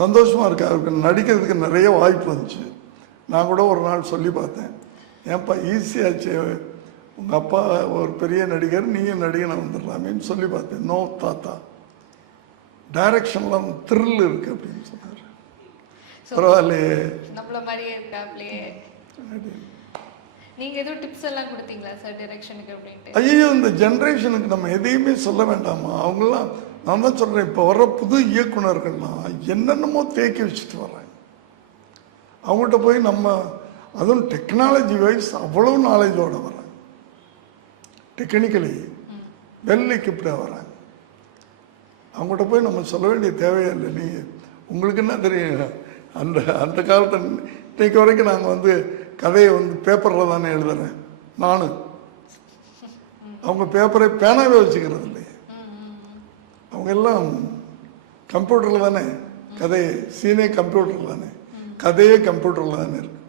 சந்தோஷமாக இருக்கு. அவருக்கு நடிக்கிறதுக்கு நிறைய வாய்ப்பு வந்துச்சு. நான் கூட ஒரு நாள் சொல்லி பார்த்தேன், ஏன்ப்பா ஈஸியாச்சு, உங்கள் அப்பா ஒரு பெரிய நடிகர், நீங்கள் நடிகனை வந்துடலாமேன்னு சொல்லி பார்த்தேன். நோ தாத்தா, டைரக்ஷன்லாம் த்ரில் இருக்கு அப்படின்னு சொன்னார். பரவாயில்லையே, நம்மள மாதிரியே இருக்காப்லையே. நீங்க ஏதோ டிப்ஸ் எல்லாம் கொடுத்தீங்களா சார் டைரக்ஷனுக்கு அப்படின்ட்டு? ஐயோ, இந்த ஜென்ரேஷனுக்கு நம்ம எதையுமே சொல்ல வேண்டாமா? அவங்களாம், நான் தான் சொல்கிறேன், இப்போ வர்ற புது இயக்குனர்கள்லாம் என்னென்னமோ தேக்கி வச்சுட்டு வர்றாங்க. அவங்கள்ட்ட போய் நம்ம, அதுவும் டெக்னாலஜி வைஸ் அவ்வளோ நாலேஜோடு வராங்க, டெக்னிக்கலி வெல் எக்யூப்டாக வராங்க. அவங்கள்ட்ட போய் நம்ம சொல்ல வேண்டிய தேவையே இல்லை. நீங்கள் உங்களுக்கு என்ன தெரியும்? அந்த அந்த காலத்தை இன்னைக்கு வரைக்கும் நாங்கள் வந்து கதையை வந்து பேப்பரில் தானே எழுதுறேன் நானும். அவங்க பேப்பரை பேனாவே வச்சுக்கிறது இல்லையே. அவங்க எல்லாம் கம்ப்யூட்டரில் தானே கதையை, சீனே கம்ப்யூட்டரில் தானே, கதையே கம்ப்யூட்டரில் தானே இருக்கு.